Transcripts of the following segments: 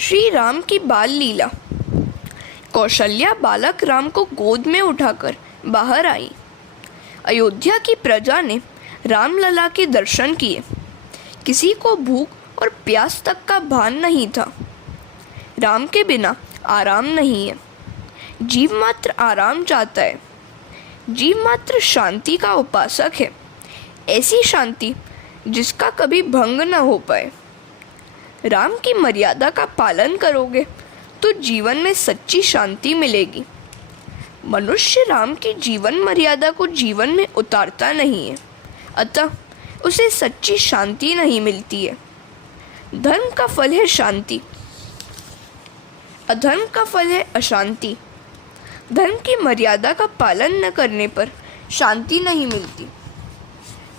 श्री राम की बाल लीला। कौशल्या बालक राम को गोद में उठाकर बाहर आई। अयोध्या की प्रजा ने रामलला के दर्शन किए। किसी को भूख और प्यास तक का भान नहीं था। राम के बिना आराम नहीं है। जीव मात्र आराम चाहता है। जीव मात्र शांति का उपासक है, ऐसी शांति जिसका कभी भंग न हो पाए। राम की मर्यादा का पालन करोगे तो जीवन में सच्ची शांति मिलेगी। मनुष्य राम की जीवन मर्यादा को जीवन में उतारता नहीं है, अतः उसे सच्ची शांति नहीं मिलती है। धर्म का फल है शांति, अधर्म का फल है अशांति। धर्म की मर्यादा का पालन न करने पर शांति नहीं मिलती।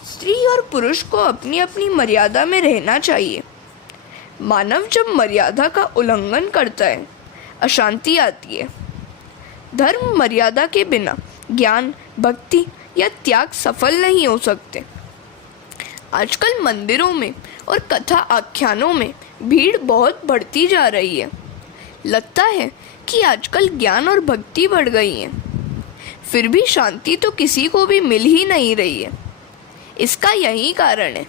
स्त्री और पुरुष को अपनी अपनी मर्यादा में रहना चाहिए। मानव जब मर्यादा का उल्लंघन करता है, अशांति आती है। धर्म मर्यादा के बिना ज्ञान, भक्ति या त्याग सफल नहीं हो सकते। आजकल मंदिरों में और कथा आख्यानों में भीड़ बहुत बढ़ती जा रही है। लगता है कि आजकल ज्ञान और भक्ति बढ़ गई है, फिर भी शांति तो किसी को भी मिल ही नहीं रही है। इसका यही कारण है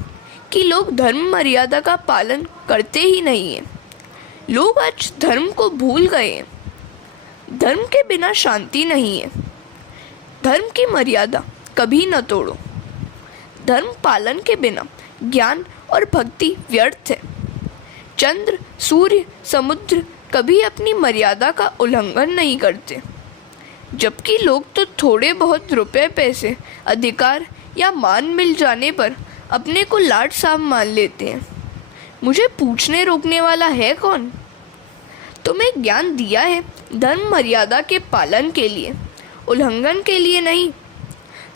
कि लोग धर्म मर्यादा का पालन करते ही नहीं हैं। लोग आज धर्म को भूल गए हैं। धर्म के बिना शांति नहीं है। धर्म की मर्यादा कभी न तोड़ो। धर्म पालन के बिना ज्ञान और भक्ति व्यर्थ है। चंद्र, सूर्य, समुद्र कभी अपनी मर्यादा का उल्लंघन नहीं करते, जबकि लोग तो थोड़े बहुत रुपए, पैसे, अधिकार या मान मिल जाने पर अपने को लाड साहब मान लेते हैं। मुझे पूछने रोकने वाला है कौन? तुम्हें ज्ञान दिया है धर्म मर्यादा के पालन के लिए, उल्लंघन के लिए नहीं।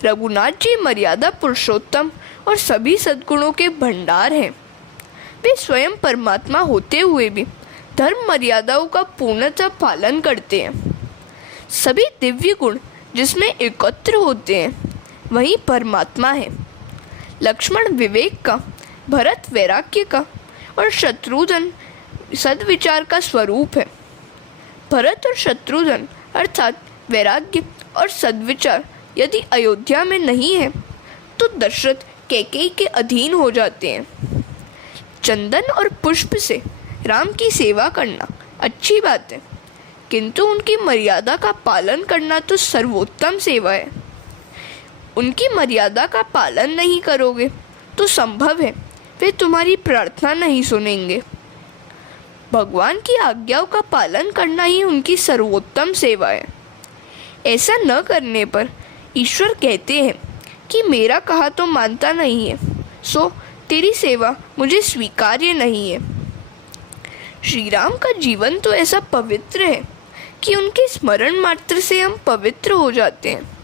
रघुनाथ जी मर्यादा पुरुषोत्तम और सभी सद्गुणों के भंडार हैं। वे स्वयं परमात्मा होते हुए भी धर्म मर्यादाओं का पूर्णतः पालन करते हैं। सभी दिव्य गुण जिसमें एकत्र होते हैं वही परमात्मा है। लक्ष्मण विवेक का, भरत वैराग्य का और शत्रुघ्न सद्विचार का स्वरूप है। भरत और शत्रुघ्न अर्थात वैराग्य और सद्विचार यदि अयोध्या में नहीं है तो दशरथ कैकेयी के अधीन हो जाते हैं। चंदन और पुष्प से राम की सेवा करना अच्छी बात है, किंतु उनकी मर्यादा का पालन करना तो सर्वोत्तम सेवा है। उनकी मर्यादा का पालन नहीं करोगे तो संभव है वे तुम्हारी प्रार्थना नहीं सुनेंगे। भगवान की आज्ञाओं का पालन करना ही उनकी सर्वोत्तम सेवा है। ऐसा न करने पर ईश्वर कहते हैं कि मेरा कहा तो मानता नहीं है, सो तेरी सेवा मुझे स्वीकार्य नहीं है। श्री राम का जीवन तो ऐसा पवित्र है कि उनके स्मरण मात्र से हम पवित्र हो जाते हैं।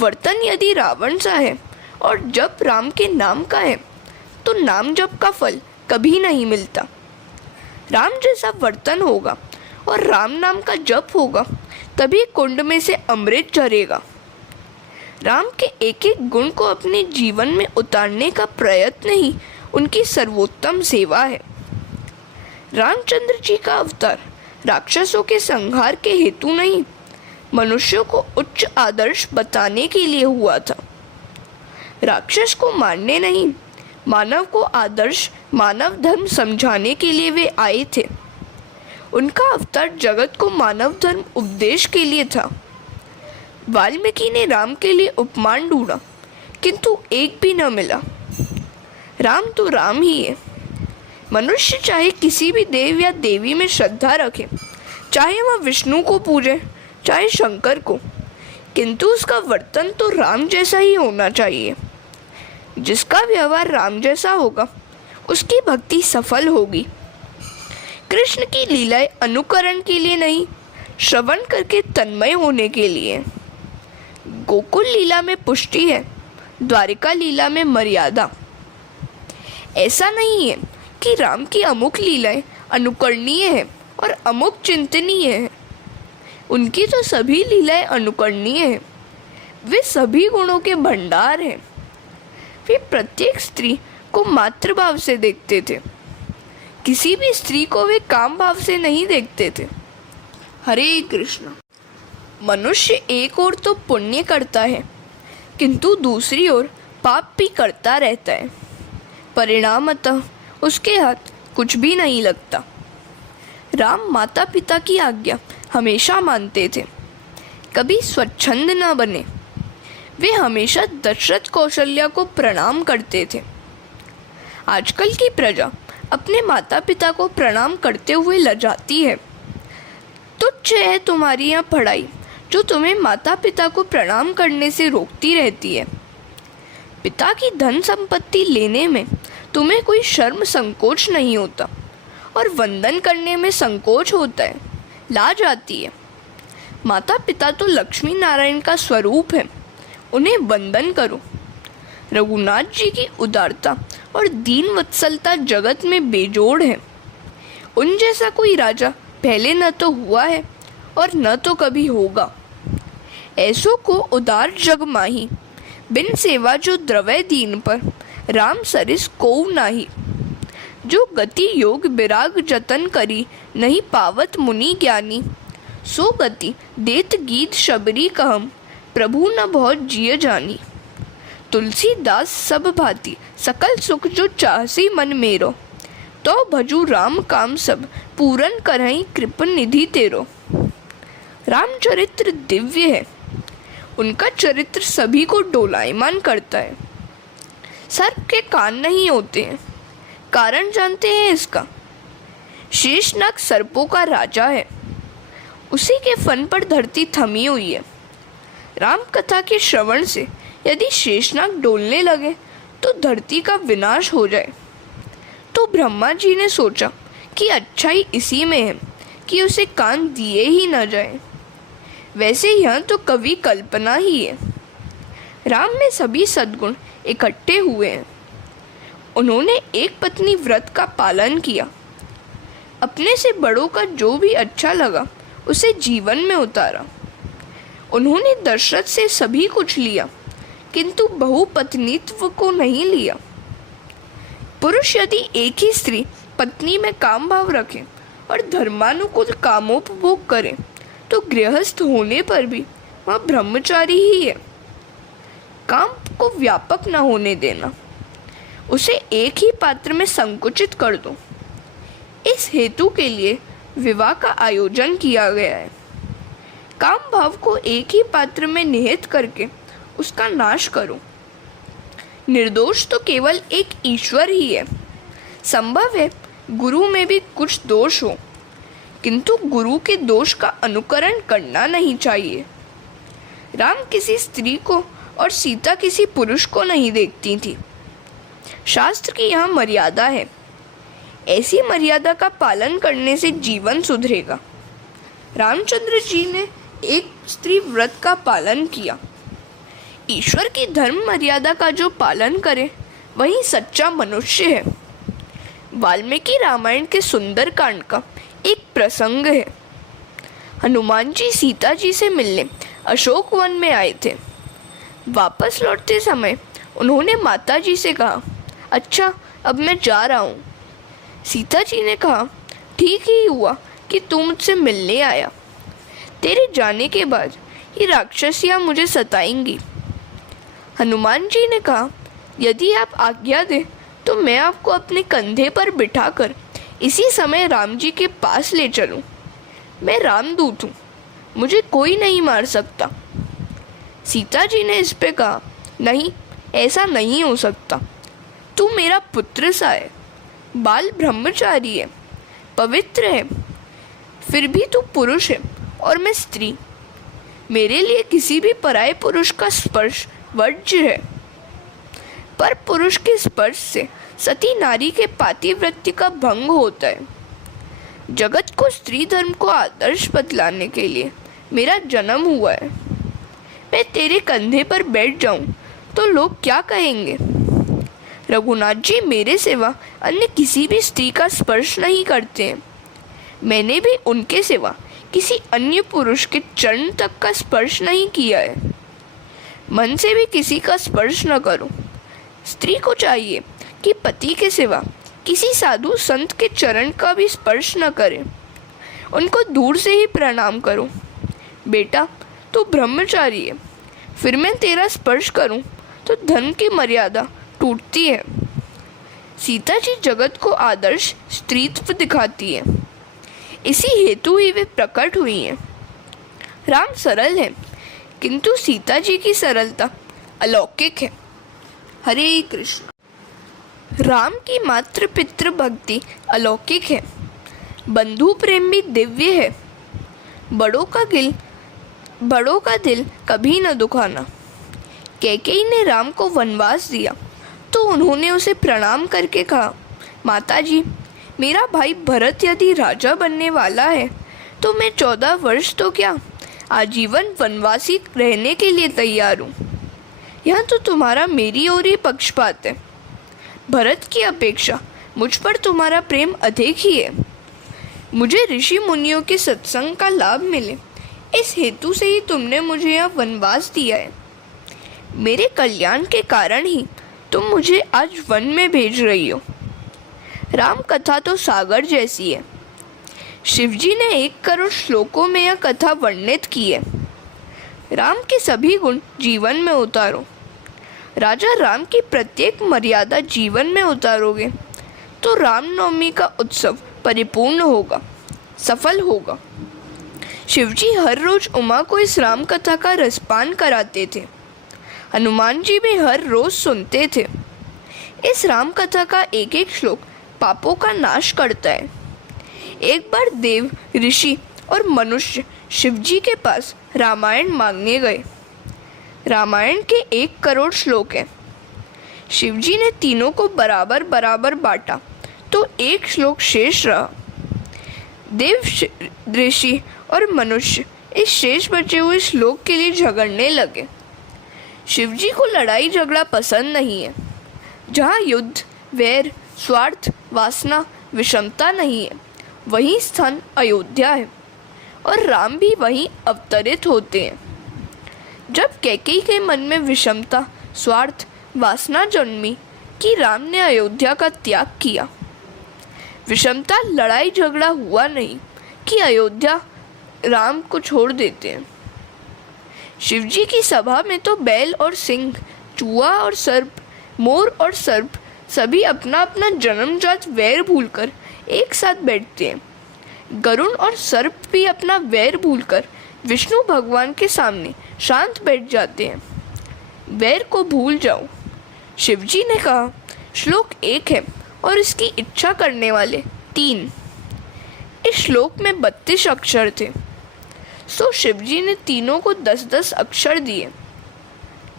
वर्तन यदि रावण सा है और जप राम के नाम का है तो नाम जप का फल कभी नहीं मिलता। राम जैसा वर्तन होगा और राम नाम का जप होगा तभी कुंड में से अमृत झरेगा। राम के एक एक गुण को अपने जीवन में उतारने का प्रयत्न ही उनकी सर्वोत्तम सेवा है। रामचंद्र जी का अवतार राक्षसों के संहार के हेतु नहीं, मनुष्यों को उच्च आदर्श बताने के लिए हुआ था। राक्षस को मारने नहीं, मानव को आदर्श मानव धर्म समझाने के लिए वे आए थे। उनका अवतार जगत को मानव धर्म उपदेश के लिए था। वाल्मीकि ने राम के लिए उपमान ढूंढा, किंतु एक भी न मिला। राम तो राम ही है। मनुष्य चाहे किसी भी देव या देवी में श्रद्धा रखे, चाहे वह विष्णु को पूजे चाहे शंकर को, किंतु उसका वर्तन तो राम जैसा ही होना चाहिए। जिसका व्यवहार राम जैसा होगा उसकी भक्ति सफल होगी। कृष्ण की लीलाएं अनुकरण के लिए नहीं, श्रवण करके तन्मय होने के लिए। गोकुल लीला में पुष्टि है, द्वारिका लीला में मर्यादा। ऐसा नहीं है कि राम की अमुक लीलाएं अनुकरणीय है और अमुक चिंतनीय है। उनकी तो सभी लीलाएं अनुकरणीय हैं। वे सभी गुणों के भंडार हैं। वे प्रत्येक स्त्री को मातृभाव से देखते थे, किसी भी स्त्री को वे काम भाव से नहीं देखते थे। हरे कृष्ण। मनुष्य एक ओर तो पुण्य करता है किंतु दूसरी ओर पाप भी करता रहता है। परिणामतः उसके हाथ कुछ भी नहीं लगता। राम माता पिता की आज्ञा हमेशा मानते थे, कभी स्वच्छंद न बने। वे हमेशा दशरथ कौशल्या को प्रणाम करते थे। आजकल की प्रजा अपने माता पिता को प्रणाम करते हुए लजाती है। तुच्छ है तुम्हारी यह पढ़ाई जो तुम्हें माता पिता को प्रणाम करने से रोकती रहती है। पिता की धन संपत्ति लेने में तुम्हें कोई शर्म संकोच नहीं होता और वंदन करने में संकोच होता है, लाज आती है। माता पिता तो लक्ष्मी नारायण का स्वरूप है, उन्हें वंदन करो। रघुनाथ जी की उदारता और दीन वत्सलता जगत में बेजोड़ है। उन जैसा कोई राजा पहले न तो हुआ है और न तो कभी होगा। ऐसो को उदार जग माही, बिन सेवा जो द्रवै दीन पर, राम सरिस कोउ नाही। जो गति योग विराग जतन करी, नहीं पावत मुनि ज्ञानी। सो गति देत गीत शबरी कहम, प्रभु न बहुत जिय जानी। तुलसीदास सब भांति सकल सुख जो चाहसी मन मेरो, तो भजू राम काम सब पूरन करहीं कृप निधि तेरो। रामचरित्र दिव्य है, उनका चरित्र सभी को डोलायमान करता है। सर्प के कान नहीं होते हैं, कारण जानते हैं इसका? शेषनाग सर्पों का राजा है, उसी के फन पर धरती थमी हुई है। राम कथा के श्रवण से यदि शेषनाग डोलने लगे तो धरती का विनाश हो जाए। तो ब्रह्मा जी ने सोचा कि अच्छाई इसी में है कि उसे कान दिए ही न जाए। वैसे यह तो कवि कल्पना ही है। राम में सभी सद्गुण इकट्ठे हुए हैं। उन्होंने एक पत्नी व्रत का पालन किया, अपने से बड़ों का जो भी अच्छा लगा उसे जीवन में उतारा। उन्होंने दशरथ से सभी कुछ लिया किंतु बहुपत्नीत्व को नहीं लिया। पुरुष यदि एक ही स्त्री पत्नी में काम भाव रखे और धर्मानुकूल कामोपभोग करे तो गृहस्थ होने पर भी वह ब्रह्मचारी ही है। काम को व्यापक न होने देना, उसे एक ही पात्र में संकुचित कर दो। इस हेतु के लिए विवाह का आयोजन किया गया है। काम भाव को एक ही पात्र में निहित करके उसका नाश करो। निर्दोष तो केवल एक ईश्वर ही है। संभव है गुरु में भी कुछ दोष हो, किंतु गुरु के दोष का अनुकरण करना नहीं चाहिए। राम किसी स्त्री को और सीता किसी पुरुष को नहीं देखती थी। शास्त्र की यह मर्यादा है। ऐसी मर्यादा का पालन करने से जीवन सुधरेगा। रामचंद्र जी ने एक स्त्री व्रत का पालन किया। ईश्वर की धर्म मर्यादा का जो पालन करे वही सच्चा मनुष्य है। वाल्मीकि रामायण के सुंदर कांड का एक प्रसंग है। हनुमान जी सीता जी से मिलने अशोक वन में आए थे। वापस लौटते समय उन्होंने माता जी से कहा, अच्छा अब मैं जा रहा हूँ। सीता जी ने कहा, ठीक ही हुआ कि तू मुझसे मिलने आया। तेरे जाने के बाद ये राक्षसियाँ मुझे सताएंगी। हनुमान जी ने कहा, यदि आप आज्ञा दें तो मैं आपको अपने कंधे पर बिठाकर इसी समय राम जी के पास ले चलूं। मैं रामदूत हूँ, मुझे कोई नहीं मार सकता। सीता जी ने इस पे कहा, नहीं, ऐसा नहीं हो सकता। तू मेरा पुत्र सा है, बाल ब्रह्मचारी है, पवित्र है, फिर भी तू पुरुष है और मैं स्त्री। मेरे लिए किसी भी पराये पुरुष का स्पर्श वर्ज्य है। पर पुरुष के स्पर्श से सती नारी के पातिव्रत्य का भंग होता है। जगत को स्त्री धर्म को आदर्श बतलाने के लिए मेरा जन्म हुआ है। मैं तेरे कंधे पर बैठ जाऊं तो लोग क्या कहेंगे? रघुनाथ जी मेरे सिवा अन्य किसी भी स्त्री का स्पर्श नहीं करते हैं। मैंने भी उनके सिवा किसी अन्य पुरुष के चरण तक का स्पर्श नहीं किया है। मन से भी किसी का स्पर्श न करो। स्त्री को चाहिए कि पति के सिवा किसी साधु संत के चरण का भी स्पर्श न करें, उनको दूर से ही प्रणाम करो। बेटा, तू ब्रह्मचारी है, फिर मैं तेरा स्पर्श करूं तो धर्म की मर्यादा टूटती है। सीता जी जगत को आदर्श स्त्रीत्व दिखाती है, इसी हेतु ही वे प्रकट हुई हैं। राम सरल है, किंतु सीता जी की सरलता अलौकिक है। हरे कृष्ण। राम की मातृ पितृ भक्ति अलौकिक है, बंधु प्रेम भी दिव्य है। बड़ों का दिल कभी न दुखाना। कैकेयी ने राम को वनवास दिया तो उन्होंने उसे प्रणाम करके कहा, माता जी, मेरा भाई भरत यदि राजा बनने वाला है तो मैं 14 वर्ष तो क्या आजीवन वनवासी रहने के लिए तैयार हूँ। यह तो तुम्हारा मेरी ओर ही पक्षपात है। भरत की अपेक्षा मुझ पर तुम्हारा प्रेम अधिक ही है। मुझे ऋषि मुनियों के सत्संग का लाभ मिले, इस हेतु से ही तुमने मुझे यह वनवास दिया है। मेरे कल्याण के कारण ही तुम मुझे आज वन में भेज रही हो। राम कथा तो सागर जैसी है। शिवजी ने 1 करोड़ श्लोकों में यह कथा वर्णित की है। राम के सभी गुण जीवन में उतारो। राजा राम की प्रत्येक मर्यादा जीवन में उतारोगे तो रामनवमी का उत्सव परिपूर्ण होगा, सफल होगा। शिवजी हर रोज उमा को इस राम कथा का रसपान कराते थे। हनुमान जी भी हर रोज सुनते थे। इस राम कथा का एक एक श्लोक पापों का नाश करता है। एक बार देव, ऋषि और मनुष्य शिवजी के पास रामायण मांगने गए। रामायण के 1 करोड़ श्लोक हैं। शिवजी ने तीनों को बराबर बराबर बांटा तो एक श्लोक शेष रहा। देव, ऋषि और मनुष्य इस शेष बचे हुए श्लोक के लिए झगड़ने लगे। शिवजी को लड़ाई झगड़ा पसंद नहीं है। जहाँ युद्ध, वैर, स्वार्थ, वासना, विषमता नहीं है, वही स्थान अयोध्या है और राम भी वहीं अवतरित होते हैं। जब कैकेयी के मन में विषमता, स्वार्थ, वासना जन्मी कि राम ने अयोध्या का त्याग किया। विषमता लड़ाई झगड़ा हुआ नहीं कि अयोध्या राम को छोड़ देते हैं। शिवजी की सभा में तो बैल और सिंह, चूहा और सर्प, मोर और सर्प सभी अपना अपना जन्मजात वैर भूलकर एक साथ बैठते हैं। गरुड़ और सर्प भी अपना वैर भूलकर विष्णु भगवान के सामने शांत बैठ जाते हैं। वैर को भूल जाओ। शिवजी ने कहा, श्लोक 1 है और इसकी इच्छा करने वाले 3। इस श्लोक में 32 अक्षर थे, सो शिवजी ने तीनों को 10-10 अक्षर दिए।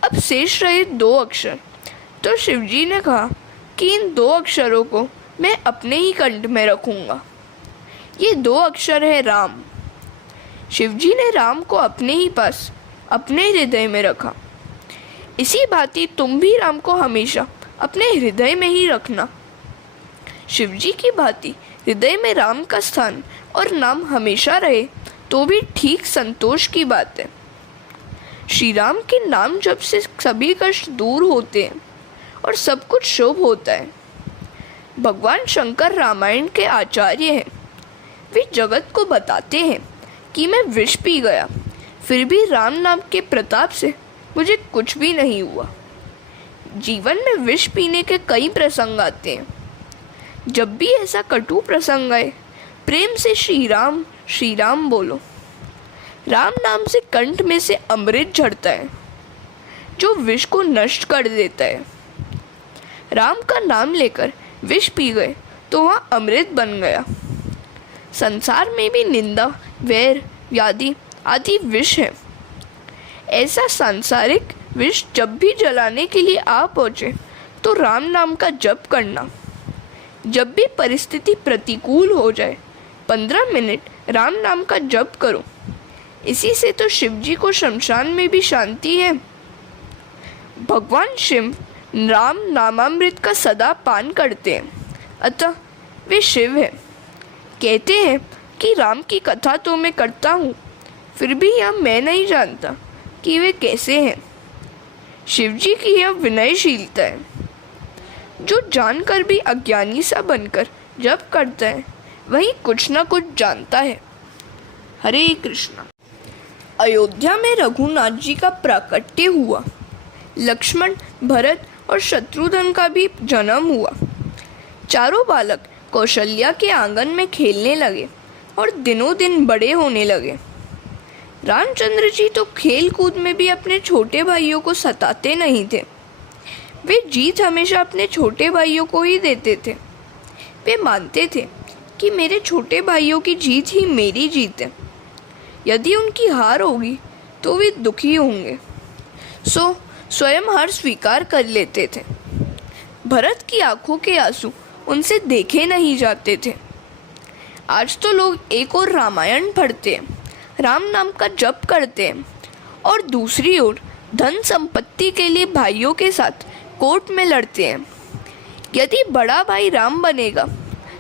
अब शेष रहे 2 अक्षर, तो शिवजी ने कहा कि इन 2 अक्षरों को मैं अपने ही कंठ में रखूंगा। ये 2 अक्षर है राम। शिवजी ने राम को अपने ही पास, अपने हृदय में रखा। इसी भांति तुम भी राम को हमेशा अपने हृदय में ही रखना। शिवजी की भांति हृदय में राम का स्थान और नाम हमेशा रहे तो भी ठीक संतोष की बात है। श्री राम के नाम जप से सभी कष्ट दूर होते हैं और सब कुछ शुभ होता है। भगवान शंकर रामायण के आचार्य हैं। वे जगत को बताते हैं कि मैं विष पी गया, फिर भी राम नाम के प्रताप से मुझे कुछ भी नहीं हुआ। जीवन में विष पीने के कई प्रसंग आते हैं। जब भी ऐसा कटु प्रसंग आए, प्रेम से श्री राम बोलो। राम नाम से कंठ में से अमृत झड़ता है जो विष को नष्ट कर देता है। राम का नाम लेकर विष पी गए तो वहाँ अमृत बन गया। संसार में भी निंदा, वैर, व्याधि आदि विष है। ऐसा सांसारिक विष जब भी जलाने के लिए आ पहुँचे तो राम नाम का जप करना। जब भी परिस्थिति प्रतिकूल हो जाए 15 मिनट राम नाम का जप करो। इसी से तो शिवजी को शमशान में भी शांति है। भगवान शिव राम नामामृत का सदा पान करते हैं, अतः वे शिव हैं। कहते हैं कि राम की कथा तो मैं करता हूँ, फिर भी यह मैं नहीं जानता कि वे कैसे हैं। शिवजी की यह विनयशीलता है। जो जानकर भी अज्ञानी सा बनकर जप करता है वही कुछ न कुछ जानता है। हरे कृष्णा। अयोध्या में रघुनाथ जी का प्राकट्य हुआ। लक्ष्मण, भरत और शत्रुघ्न का भी जन्म हुआ। चारों बालक कौशल्या के आंगन में खेलने लगे और दिनों दिन बड़े होने लगे। रामचंद्र जी तो खेल कूद में भी अपने छोटे भाइयों को सताते नहीं थे। वे जीत हमेशा अपने छोटे भाइयों को ही देते थे। वे मानते थे कि मेरे छोटे भाइयों की जीत ही मेरी जीत है। यदि उनकी हार होगी तो वे दुखी होंगे, सो स्वयं हार स्वीकार कर लेते थे। भरत की आंखों के आंसू उनसे देखे नहीं जाते थे। आज तो लोग एक और रामायण पढ़ते हैं, राम नाम का जप करते हैं और दूसरी ओर धन संपत्ति के लिए भाइयों के साथ कोर्ट में लड़ते हैं। यदि बड़ा भाई राम बनेगा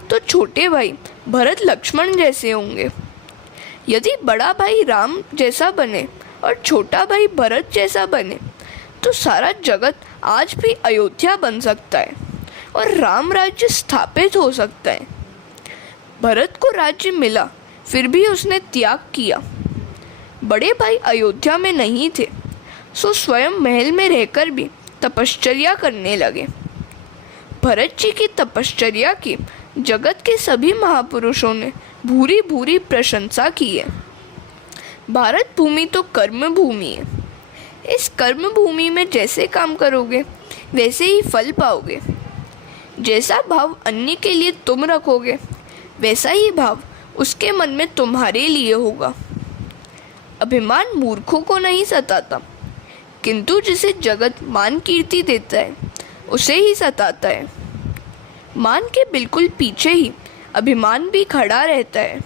तो छोटे भाई भरत लक्ष्मण जैसे होंगे। यदि बड़ा भाई राम जैसा बने और छोटा भाई भरत जैसा बने तो सारा जगत आज भी अयोध्या बन सकता है और राम राज्य स्थापित हो सकता है। भरत को राज्य मिला, फिर भी उसने त्याग किया। बड़े भाई अयोध्या में नहीं थे, सो स्वयं महल में रहकर भी तपश्चर्या करने लगे। भरत जी की तपश्चर्या की जगत के सभी महापुरुषों ने भूरी भूरी प्रशंसा की है। भारत भूमि तो कर्म भूमि है। इस कर्म भूमि में जैसे काम करोगे वैसे ही फल पाओगे। जैसा भाव अन्य के लिए तुम रखोगे वैसा ही भाव उसके मन में तुम्हारे लिए होगा। अभिमान मूर्खों को नहीं सताता, किंतु जिसे जगत मान कीर्ति देता है उसे ही सताता है। मान के बिल्कुल पीछे ही अभिमान भी खड़ा रहता है।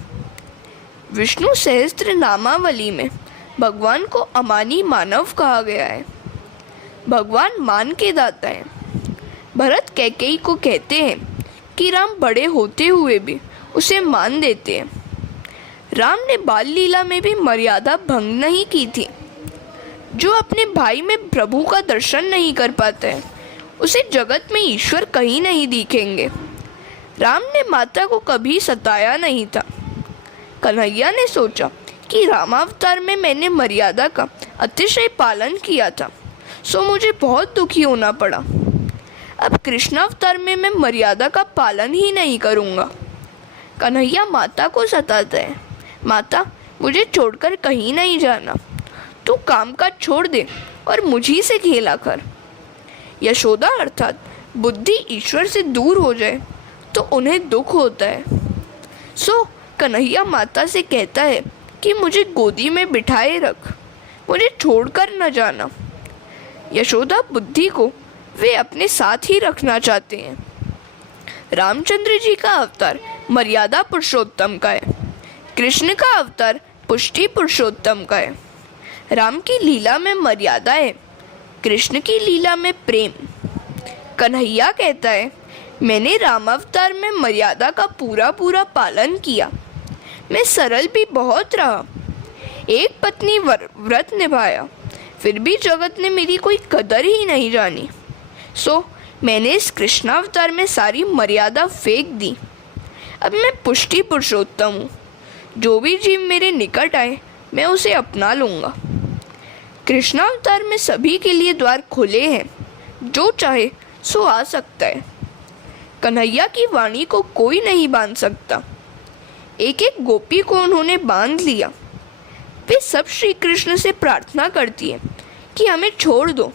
विष्णु सहस्त्र नामावली में भगवान को अमानी मानव कहा गया है। भगवान मान के दाता है। भरत कैकेयी को कहते हैं कि राम बड़े होते हुए भी उसे मान देते हैं। राम ने बाल लीला में भी मर्यादा भंग नहीं की थी। जो अपने भाई में प्रभु का दर्शन नहीं कर पाता है उसे जगत में ईश्वर कहीं नहीं दिखेंगे। राम ने माता को कभी सताया नहीं था। कन्हैया ने सोचा कि रामावतार में मैंने मर्यादा का अतिशय पालन किया था, सो मुझे बहुत दुखी होना पड़ा। अब कृष्णावतार में मैं मर्यादा का पालन ही नहीं करूँगा। कन्हैया माता को सताता है, माता मुझे छोड़कर कहीं नहीं जाना, तू काम काज छोड़ दे और मुझी से खेला कर। यशोदा अर्थात बुद्धि ईश्वर से दूर हो जाए तो उन्हें दुख होता है। सो कन्हैया माता से कहता है कि मुझे गोदी में बिठाए रख, मुझे छोड़कर न जाना। यशोदा बुद्धि को वे अपने साथ ही रखना चाहते हैं। रामचंद्र जी का अवतार मर्यादा पुरुषोत्तम का है, कृष्ण का अवतार पुष्टि पुरुषोत्तम का है। राम की लीला में मर्यादा है, कृष्ण की लीला में प्रेम। कन्हैया कहता है मैंने रामावतार में मर्यादा का पूरा पूरा पालन किया, मैं सरल भी बहुत रहा, एक पत्नी व्रत निभाया, फिर भी जगत ने मेरी कोई कदर ही नहीं जानी। सो मैंने इस कृष्णावतार में सारी मर्यादा फेंक दी। अब मैं पुष्टि पुरुषोत्तम हूँ, जो भी जीव मेरे निकट आए मैं उसे अपना लूँगा। कृष्णावतार में सभी के लिए द्वार खुले हैं, जो चाहे सो आ सकता है। कन्हैया की वाणी को कोई नहीं बांध सकता। एक एक गोपी को उन्होंने बांध लिया। वे सब श्री कृष्ण से प्रार्थना करती है कि हमें छोड़ दो,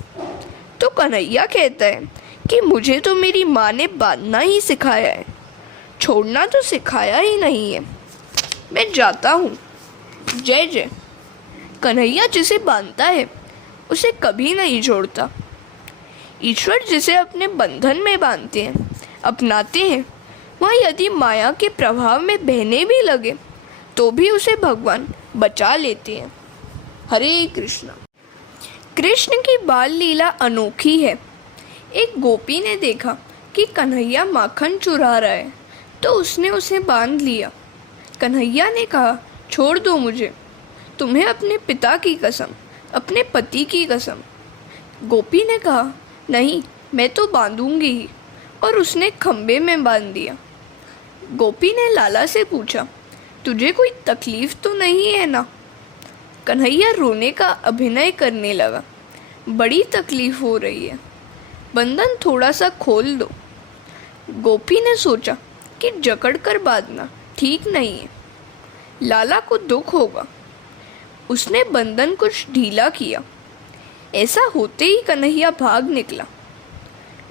तो कन्हैया कहता है कि मुझे तो मेरी माँ ने बांधना ही सिखाया है, छोड़ना तो सिखाया ही नहीं है, मैं जाता हूँ, जय जय। कन्हैया जिसे बांधता है उसे कभी नहीं छोड़ता। ईश्वर जिसे अपने बंधन में बांधते हैं, अपनाते हैं, वह यदि माया के प्रभाव में बहने भी लगे तो भी उसे भगवान बचा लेते हैं। हरे कृष्णा। कृष्ण की बाल लीला अनोखी है। एक गोपी ने देखा कि कन्हैया माखन चुरा रहा है, तो उसने उसे बांध लिया। कन्हैया ने कहा छोड़ दो मुझे, तुम्हें अपने पिता की कसम, अपने पति की कसम। गोपी ने कहा नहीं, मैं तो बांधूंगी ही, और उसने खंबे में बांध दिया। गोपी ने लाला से पूछा, तुझे कोई तकलीफ तो नहीं है ना? कन्हैया रोने का अभिनय करने लगा। बड़ी तकलीफ हो रही है, बंधन थोड़ा सा खोल दो। गोपी ने सोचा कि जकड़ कर बांधना ठीक नहीं है, लाला को दुख होगा। उसने बंधन कुछ ढीला किया। ऐसा होते ही कन्हैया भाग निकला।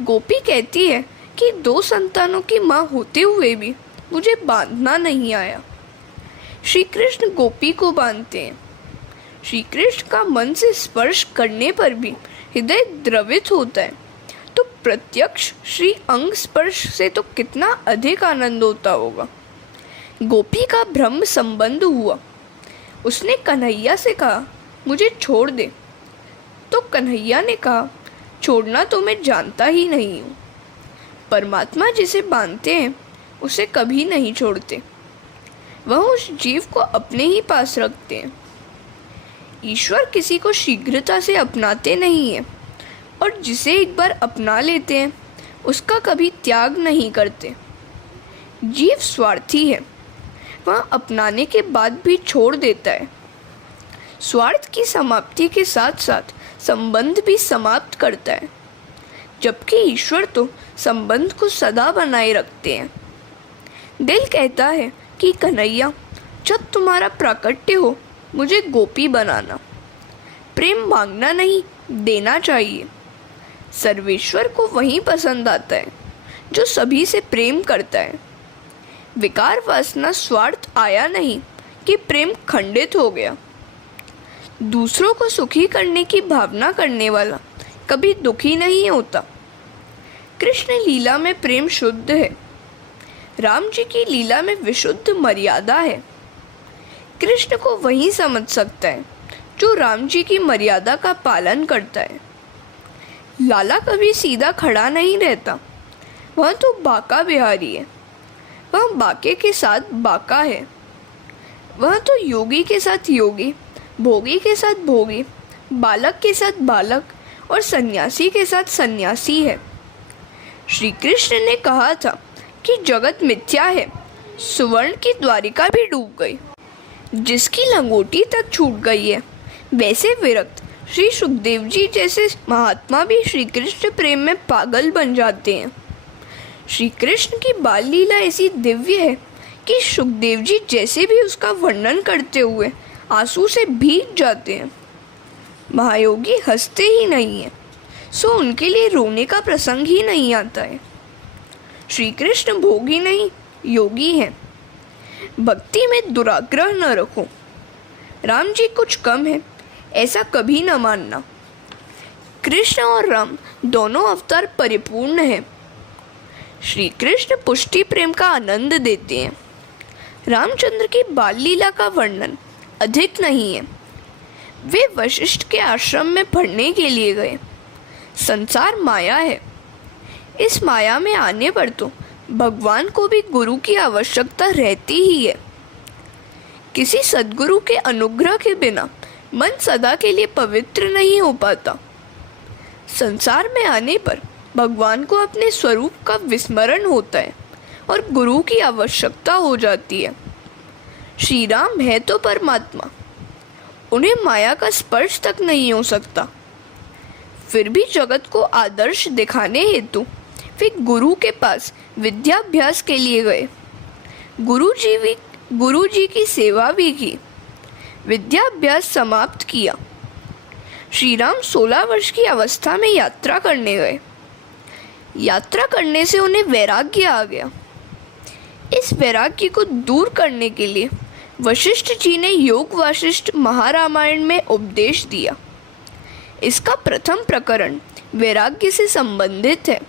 गोपी कहती है कि 2 संतानों की माँ होते हुए भी मुझे बांधना नहीं आया। श्री कृष्ण गोपी को बांधते हैं। श्री कृष्ण का मन से स्पर्श करने पर भी हृदय द्रवित होता है, तो प्रत्यक्ष श्री अंग स्पर्श से तो कितना अधिक आनंद होता होगा। गोपी का ब्रह्म संबंध हुआ। उसने कन्हैया से कहा, मुझे छोड़ दे। तो कन्हैया ने कहा, छोड़ना तो मैं जानता ही नहीं हूँ। परमात्मा जिसे बांधते हैं उसे कभी नहीं छोड़ते, वह उस जीव को अपने ही पास रखते हैं। ईश्वर किसी को शीघ्रता से अपनाते नहीं हैं, और जिसे एक बार अपना लेते हैं उसका कभी त्याग नहीं करते। जीव स्वार्थी है, वह अपनाने के बाद भी छोड़ देता है। स्वार्थ की समाप्ति के साथ साथ संबंध भी समाप्त करता है, जबकि ईश्वर तो संबंध को सदा बनाए रखते हैं। दिल कहता है कि कन्हैया, जब तुम्हारा प्राकट्य हो मुझे गोपी बनाना। प्रेम मांगना नहीं, देना चाहिए। सर्वेश्वर को वही पसंद आता है जो सभी से प्रेम करता है। विकार वासना स्वार्थ आया नहीं कि प्रेम खंडित हो गया। दूसरों को सुखी करने की भावना करने वाला कभी दुखी नहीं होता। कृष्ण लीला में प्रेम शुद्ध है। राम जी की लीला में विशुद्ध मर्यादा है। कृष्ण को वही समझ सकता है जो राम जी की मर्यादा का पालन करता है। लाला कभी सीधा खड़ा नहीं रहता, वह तो बाका बिहारी है। वह बाके के साथ बाका है। वह तो योगी के साथ योगी, भोगी के साथ भोगी, बालक के साथ बालक और सन्यासी के साथ सन्यासी है। श्री कृष्ण ने कहा था कि जगत मिथ्या है। सुवर्ण की द्वारिका भी डूब गई, जिसकी लंगोटी तक छूट गई है। वैसे विरक्त श्री सुखदेव जी जैसे महात्मा भी श्री कृष्ण प्रेम में पागल बन जाते हैं। श्री कृष्ण की बाल लीला ऐसी दिव्य है कि सुखदेव जी जैसे भी उसका वर्णन करते हुए आंसू से भीग जाते हैं। महायोगी हंसते ही नहीं हैं, सो उनके लिए रोने का प्रसंग ही नहीं आता है। श्री कृष्ण भोगी नहीं, योगी हैं। भक्ति में दुराग्रह न रखो। राम जी कुछ कम है, ऐसा कभी न मानना। कृष्ण और राम दोनों अवतार परिपूर्ण हैं। श्री कृष्ण पुष्टि प्रेम का आनंद देते हैं। रामचंद्र की बाल लीला का वर्णन अधिक नहीं है। वे वशिष्ठ के आश्रम में पढ़ने के लिए गए। संसार माया है। इस माया में आने पर तो भगवान को भी गुरु की आवश्यकता रहती ही है। किसी सद्गुरु के अनुग्रह के बिना मन सदा के लिए पवित्र नहीं हो पाता। संसार में आने पर भगवान को अपने स्वरूप का विस्मरण होता है और गुरु की आवश्यकता हो जाती है। श्री राम है तो परमात्मा, उन्हें माया का स्पर्श तक नहीं हो सकता। फिर भी जगत को आदर्श दिखाने हेतु वे गुरु के पास विद्याभ्यास के लिए गए। गुरु जी की सेवा भी की, विद्याभ्यास समाप्त किया। श्री राम 16 वर्ष की अवस्था में यात्रा करने गए। यात्रा करने से उन्हें वैराग्य आ गया। इस वैराग्य को दूर करने के लिए वशिष्ठ जी ने योग वासिष्ठ महारामायण में उपदेश दिया। इसका प्रथम प्रकरण वैराग्य से संबंधित है।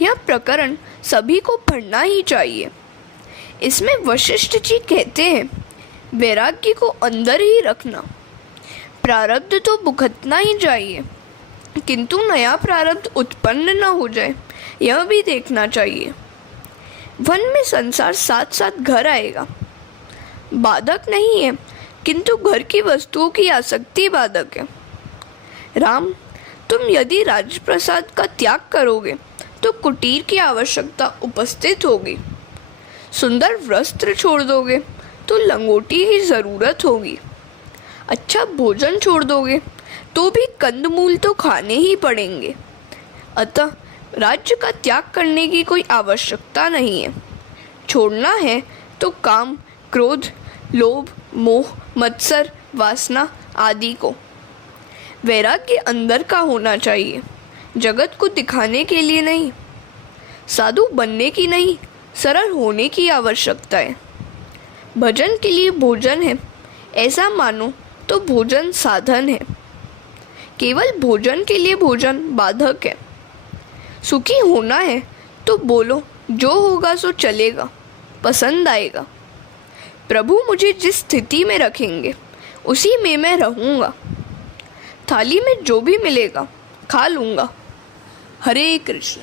यह प्रकरण सभी को पढ़ना ही चाहिए। इसमें वशिष्ठ जी कहते हैं, वैराग्य को अंदर ही रखना। प्रारब्ध तो भुगतना ही चाहिए, किंतु नया प्रारब्ध उत्पन्न न हो जाए यह भी देखना चाहिए। वन में संसार साथ साथ घर आएगा। बाधक नहीं है, किंतु घर की वस्तुओं की आसक्ति बाधक है। राम, तुम यदि राजप्रसाद का त्याग करोगे तो कुटीर की आवश्यकता उपस्थित होगी। सुंदर वस्त्र छोड़ दोगे तो लंगोटी की ज़रूरत होगी। अच्छा भोजन छोड़ दोगे तो भी कंदमूल तो खाने ही पड़ेंगे। अतः राज्य का त्याग करने की कोई आवश्यकता नहीं है। छोड़ना है तो काम, क्रोध, लोभ, मोह, मत्सर, वासना आदि को। वैराग्य अंदर का होना चाहिए, जगत को दिखाने के लिए नहीं। साधु बनने की नहीं, सरल होने की आवश्यकता है। भजन के लिए भोजन है ऐसा मानो तो भोजन साधन है। केवल भोजन के लिए भोजन बाधक है। सुखी होना है तो बोलो जो होगा सो चलेगा, पसंद आएगा। प्रभु मुझे जिस स्थिति में रखेंगे उसी में मैं रहूँगा। थाली में जो भी मिलेगा खा लूँगा। हरे कृष्ण।